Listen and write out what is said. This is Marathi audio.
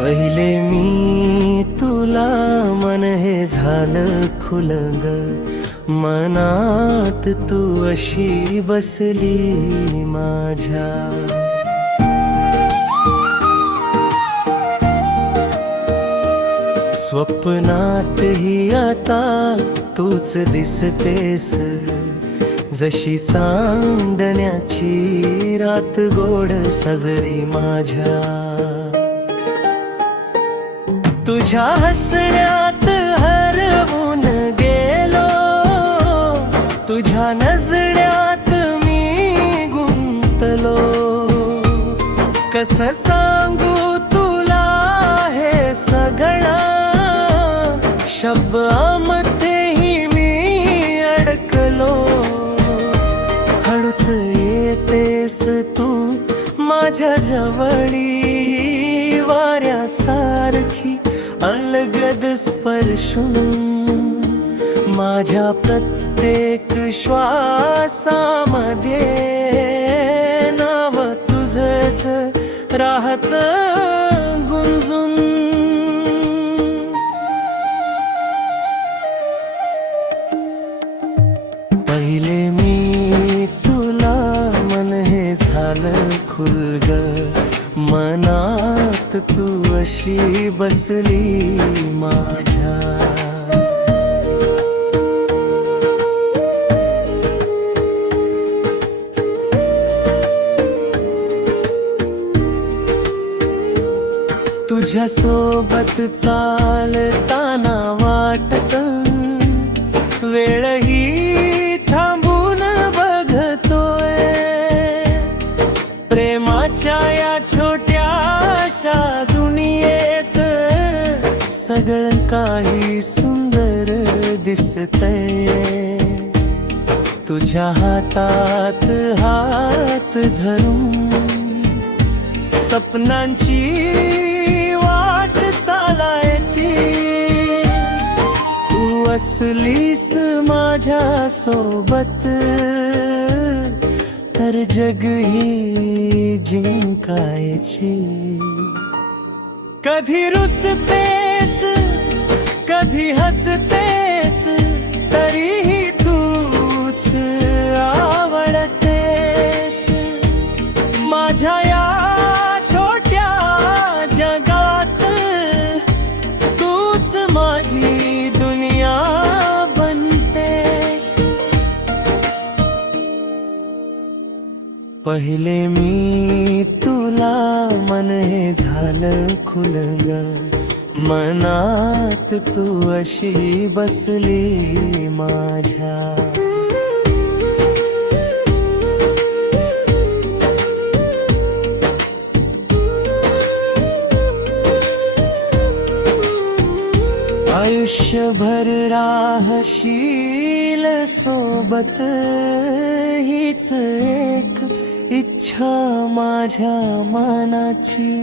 पहिले मी तुला मन हे झालं खुलं ग, मनात तू अशी बसली माझ्या. स्वप्नातही आता तूच दिसतेस, जशी चांदण्याची रात गोड साजरी माझ्या. तुझ्या हसण्यात हरवून गेलो, तुझ्या नजऱ्यात मी गुंतलो. कसं सांगू तुला हे सगळं, शब्दामध्येही मी अडकलो. हळूच येतेस तू माझ्या जवळी, वाऱ्यासारखी अलगद स्पर्शून. माझ्या प्रत्येक श्वासामध्ये नाव तुझंच राहत गुंजून. पहिले मी तुला मन हे झालं खुलग, मनात तू अशी बसली माझ्या. तुझ्या सोबत चालताना वाटत, वेळही थांबून बघतोय. प्रेमाच्या या छोट्याशा दुनियेत सगळं काही सुंदर दिसतंय. तुझ्या हातात हात धरून सपनांची वाट चालायची. तू असलीस माझ्या सोबत तर जगही जिंकायची. कधी रुसतेस कधी हसतेस, तरीही तूच आवडतेस. माझ्या या छोट्या जगात तूच माझी दुनिया बनतेस. पहिले मी तुला मन हे झालं खुलं ग, मनात तू अशी बसली माझ्या. आयुष्यभर राहशील सोबत, हीच एक इच्छा माझ्या मनाची.